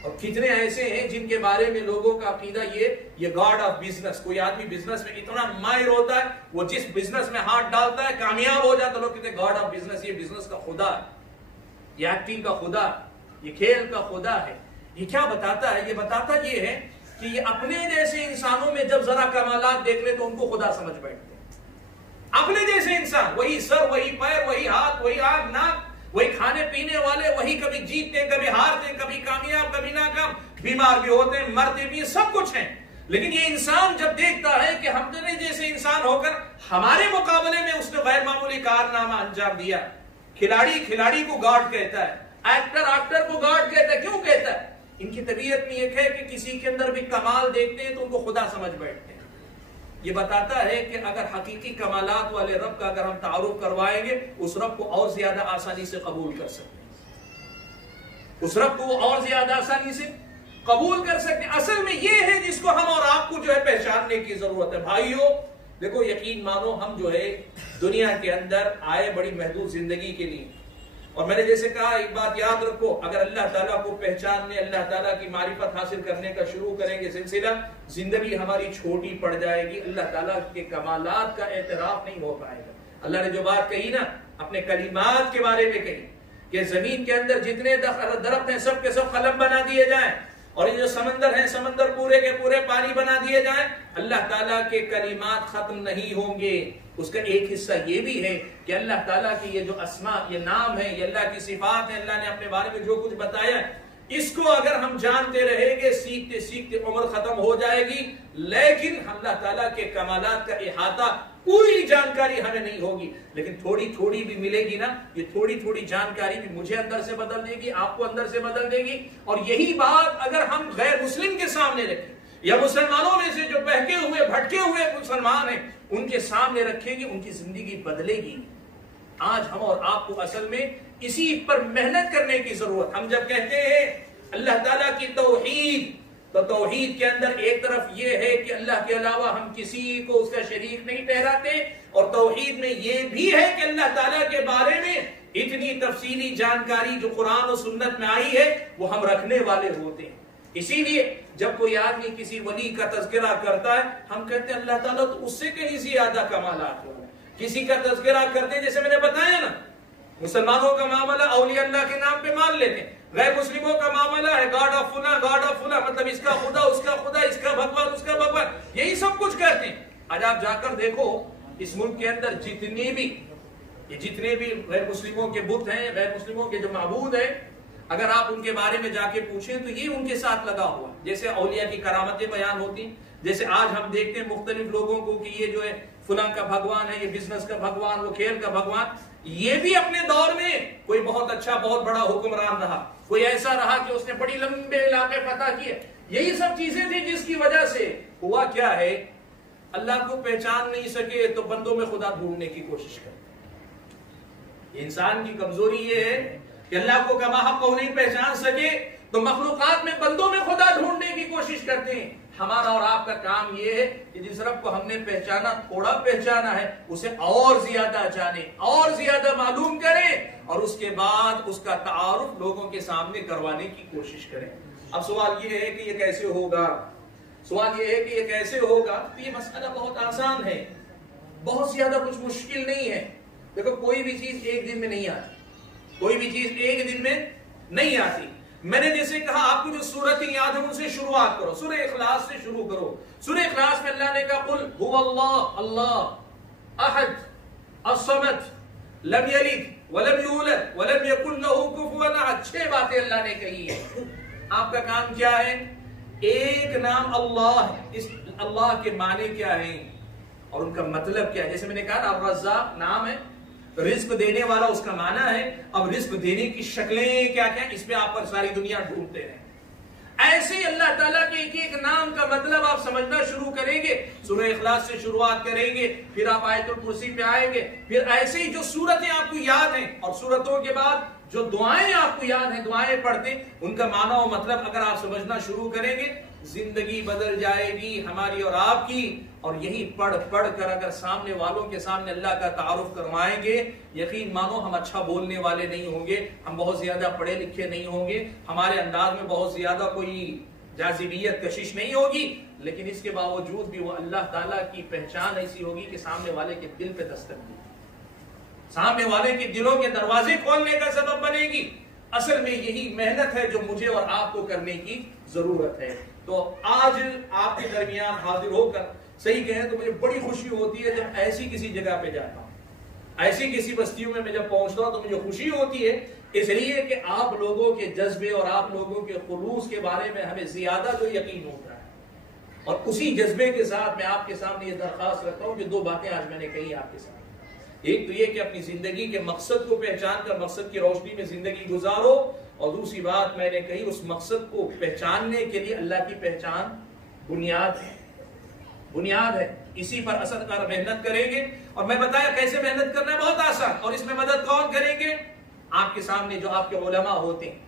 اور کتنے ایسے ہیں جن کے بارے میں لوگوں کا عقیدہ یہ گاڈ آف بزنس۔ کوئی آدمی بزنس میں اتنا ماہر ہوتا ہے، وہ جس بزنس میں ہاتھ ڈالتا ہے کامیاب ہو جاتا ہے، لوگ کہتے ہیں گاڈ آف بزنس، یہ بزنس کا خدا ہے، یہ ایکٹنگ کا خدا ہے، یہ کھیل کا خدا ہے۔ یہ کیا بتاتا ہے؟ یہ بتاتا یہ ہے کہ یہ اپنے جیسے انسانوں میں جب ذرا کمالات دیکھ لے تو ان کو خدا سمجھ بیٹھتے ہیں۔ اپنے جیسے انسان، وہی سر، وہی پیر، وہی ہاتھ، وہی آنکھ ناک، وہی کھانے پینے والے، وہی کبھی جیتتے کبھی ہارتے، کبھی کامیاب کبھی ناکام، بیمار بھی ہوتے ہیں، مرتے بھی، سب کچھ ہیں۔ لیکن یہ انسان جب دیکھتا ہے کہ ہم جیسے انسان ہو کر ہمارے مقابلے میں اس نے غیر معمولی کارنامہ انجام دیا، کھلاڑی کو گاڈ کہتا ہے، ایکٹر کو گاڈ کہتا ہے۔ کیوں کہتا ہے؟ ان کی طبیعت میں ایک ہے کہ کسی کے اندر بھی کمال دیکھتے ہیں تو ان کو خدا سمجھ بیٹھتے ہیں۔ یہ بتاتا ہے کہ اگر حقیقی کمالات والے رب کا اگر ہم تعارف کروائیں گے، اس رب کو اور زیادہ آسانی سے قبول کر سکتے ہیں، اس رب کو اور زیادہ آسانی سے قبول کر سکتے ہیں۔ اصل میں یہ ہے جس کو ہم اور آپ کو جو ہے پہچاننے کی ضرورت ہے۔ بھائیو دیکھو، یقین مانو، ہم جو ہے دنیا کے اندر آئے بڑی محدود زندگی کے لیے، اور میں نے جیسے کہا ایک بات یاد رکھو، اگر اللہ تعالیٰ کو پہچاننے، اللہ تعالیٰ کی معرفت حاصل کرنے کا شروع کریں گے سلسلہ، زندگی ہماری چھوٹی پڑ جائے گی، اللہ تعالیٰ کے کمالات کا اعتراف نہیں ہو پائے گا۔ اللہ نے جو بات کہی نا اپنے کلمات کے بارے میں کہی کہ زمین کے اندر جتنے درخت ہیں سب کے سب قلم بنا دیے جائیں، اور یہ جو سمندر ہیں سمندر پورے کے پورے پانی بنا دیے جائیں، اللہ تعالیٰ کے کلمات ختم نہیں ہوں گے۔ اس کا ایک حصہ یہ بھی ہے کہ اللہ تعالیٰ کی یہ جو اسماء، یہ نام ہے، یہ اللہ کی صفات ہیں، اللہ نے اپنے بارے میں جو کچھ بتایا ہے، اس کو اگر ہم جانتے رہیں گے، سیکھتے سیکھتے عمر ختم ہو جائے گی، لیکن اللہ تعالیٰ کے کمالات کا احاطہ پوری جانکاری ہمیں نہیں ہوگی، لیکن تھوڑی تھوڑی بھی ملے گی نا، یہ تھوڑی تھوڑی جانکاری بھی مجھے اندر سے بدل دے گی، آپ کو اندر سے بدل دے گی۔ اور یہی بات اگر ہم غیر مسلم کے سامنے رکھیں، یا مسلمانوں میں سے جو بہکے ہوئے بھٹکے ہوئے مسلمان ہیں ان کے سامنے رکھیں گے، ان کی زندگی بدلے گی۔ آج ہم اور آپ کو اصل میں اسی پر محنت کرنے کی ضرورت۔ ہم جب کہتے ہیں اللہ تعالیٰ کی توحید، تو توحید کے اندر ایک طرف یہ ہے کہ اللہ کے علاوہ ہم کسی کو اس کا شریک نہیں ٹھہراتے، اور توحید میں یہ بھی ہے کہ اللہ تعالیٰ کے بارے میں اتنی تفصیلی جانکاری جو قرآن و سنت میں آئی ہے وہ ہم رکھنے والے ہوتے ہیں۔ اسی لیے جب کوئی آدمی کسی ولی کا تذکرہ کرتا ہے، ہم کہتے ہیں اللہ تعالیٰ تو اس سے کہیں زیادہ کمالات والا ہے۔ کسی کا تذکرہ کرتے ہیں، جیسے میں نے بتایا نا، مسلمانوں کا معاملہ اولیاء اللہ کے نام پہ مان لیتے ہیں، غیر مسلموں کا معاملہ ہے گاڈ آف فلاں، گاڈ آف فلاں، مطلب اس کا خدا، اس کا خدا، اس کا بھگوان، اس کا بھگوان، یہی سب کچھ کرتے ہیں۔ آج آپ جا کر دیکھو اس ملک کے اندر جتنے بھی غیر مسلموں کے بت ہیں، غیر مسلموں کے جو معبود ہیں، اگر آپ ان کے بارے میں جا کے پوچھیں تو یہ ان کے ساتھ لگا ہوا، جیسے اولیاء کی کرامتیں بیان ہوتی ہیں، جیسے آج ہم دیکھتے ہیں مختلف لوگوں کو کہ یہ جو ہے فلاں کا بھگوان ہے، یہ بزنس کا بھگوان، وہ کھیل کا بھگوان۔ یہ بھی اپنے دور میں کوئی بہت اچھا بہت بڑا حکمران رہا، کوئی ایسا رہا کہ اس نے بڑی لمبے علاقے فتح کیے، یہی سب چیزیں تھیں جس کی وجہ سے ہوا کیا ہے، اللہ کو پہچان نہیں سکے تو بندوں میں خدا ڈھونڈنے کی کوشش کرتے۔ انسان کی کمزوری یہ ہے کہ اللہ کو کما حق کو نہیں پہچان سکے تو مخلوقات میں بندوں میں خدا ڈھونڈنے کی کوشش کرتے ہیں۔ ہمارا اور آپ کا کام یہ ہے کہ جس رب کو ہم نے پہچانا، تھوڑا پہچانا ہے، اسے اور زیادہ جانیں، اور زیادہ معلوم کریں، اور اس کے بعد اس کا تعارف لوگوں کے سامنے کروانے کی کوشش کریں۔ اب سوال یہ ہے کہ یہ کیسے ہوگا؟ تو یہ مسئلہ بہت آسان ہے، بہت زیادہ کچھ مشکل نہیں ہے۔ دیکھو کوئی بھی چیز ایک دن میں نہیں آتی، میں نے جیسے کہا آپ کو جو سورتیں یاد ہیں ان سے شروعات کرو، سورہ اخلاص سے شروع کرو۔ سورہ اخلاص میں اللہ نے کہا قل هو اللہ اللہ احد الصمد لم یلد ولم یولد ولم یکن له کفوا احد۔ 6 باتیں اللہ نے کہی ہیں۔ آپ کا کام کیا ہے؟ ایک نام اللہ ہے، اس اللہ کے معنی کیا ہیں اور ان کا مطلب کیا ہے؟ جیسے میں نے کہا نا الرزاق نام ہے، رزق دینے والا اس کا معنی ہے، اب رزق دینے کی شکلیں کیا کیا، اس پہ آپ پر ساری دنیا ڈھونڈتے ہیں۔ ایسے ہی اللہ تعالیٰ کے ایک ایک نام کا مطلب آپ سمجھنا شروع کریں گے. سورہ اخلاص سے شروعات کریں گے, پھر آپ آیت الکرسی پہ آئیں گے, پھر ایسے ہی جو سورتیں آپ کو یاد ہیں اور سورتوں کے بعد جو دعائیں آپ کو یاد ہیں, دعائیں پڑھتے ان کا معنی و مطلب اگر آپ سمجھنا شروع کریں گے, زندگی بدل جائے گی ہماری اور آپ کی. اور یہی پڑھ پڑھ کر اگر سامنے والوں کے سامنے اللہ کا تعارف کروائیں گے, یقین مانو ہم اچھا بولنے والے نہیں ہوں گے, ہم بہت زیادہ پڑھے لکھے نہیں ہوں گے, ہمارے انداز میں بہت زیادہ کوئی جاذبیت کشش نہیں ہوگی, لیکن اس کے باوجود بھی وہ اللہ تعالیٰ کی پہچان ایسی ہوگی کہ سامنے والے کے دل پہ دستک دی, سامنے والے کے دلوں کے دروازے کھولنے کا سبب بنے گی. اصل میں یہی محنت ہے جو مجھے اور آپ کو کرنے کی ضرورت ہے. تو آج آپ کے درمیان حاضر ہو کر صحیح کہیں تو مجھے بڑی خوشی ہوتی ہے جب ایسی کسی جگہ پہ جاتا ہوں, ایسی کسی بستیوں میں جب پہنچتا ہوں تو مجھے خوشی ہوتی ہے, اس لیے کہ آپ لوگوں کے جذبے اور آپ لوگوں کے خلوص کے بارے میں ہمیں زیادہ جو یقین ہوتا ہے. اور اسی جذبے کے ساتھ میں آپ کے سامنے یہ درخواست رکھتا ہوں کہ دو باتیں آج میں نے کہی آپ کے سامنے. ایک تو یہ کہ اپنی زندگی کے مقصد کو پہچان کر مقصد کی روشنی میں زندگی گزارو, اور دوسری بات میں نے کہی اس مقصد کو پہچاننے کے لیے اللہ کی پہچان بنیاد ہے, بنیاد ہے. اسی پر اثر کر محنت کریں گے, اور میں بتایا کیسے محنت کرنا ہے, بہت آسان. اور اس میں مدد کون کریں گے؟ آپ کے سامنے جو آپ کے علماء ہوتے ہیں.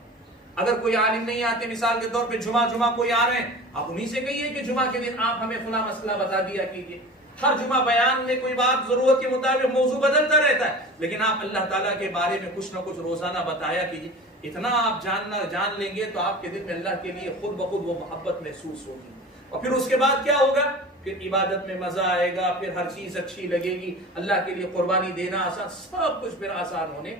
اگر کوئی عالم نہیں آتے, مثال کے طور پہ جمعہ کوئی آ رہے ہیں, آپ انہیں سے کہیے کہ جمعہ کے دن آپ ہمیں فلاں مسئلہ بتا دیا کیجیے. ہر جمعہ بیان میں کوئی بات ضرورت کے مطابق موضوع بدلتا رہتا ہے, لیکن آپ اللہ تعالیٰ کے بارے میں کچھ نہ کچھ روزانہ بتایا کیجیے. اتنا آپ جان لیں گے تو آپ کے دل میں اللہ کے لیے خود بخود وہ محبت محسوس ہوگی. اور پھر اس کے بعد کیا ہوگا؟ پھر عبادت میں مزہ آئے گا, پھر ہر چیز اچھی لگے گی, اللہ کے لیے قربانی دینا آسان, سب کچھ پھر آسان ہونے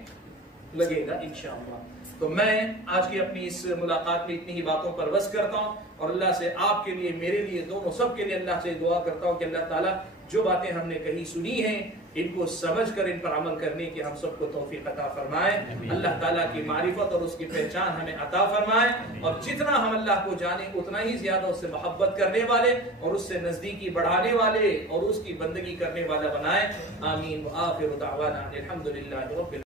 لگے گا انشاءاللہ. تو میں آج کی اپنی اس ملاقات میں اتنی ہی باتوں پر بس کرتا ہوں, اور اللہ سے آپ کے لیے, میرے لیے, دونوں سب کے لیے اللہ سے دعا کرتا ہوں کہ اللہ تعالیٰ جو باتیں ہم نے کہی سنی ہیں ان کو سمجھ کر ان پر عمل کرنے کی ہم سب کو توفیق عطا فرمائے. اللہ تعالیٰ کی معرفت اور اس کی پہچان ہمیں عطا فرمائے, اور جتنا ہم اللہ کو جانیں اتنا ہی زیادہ اس سے محبت کرنے والے اور اس سے نزدیکی بڑھانے والے اور اس کی بندگی کرنے والا بنائے. آمین. وآخر دعوانا الحمدللہ رب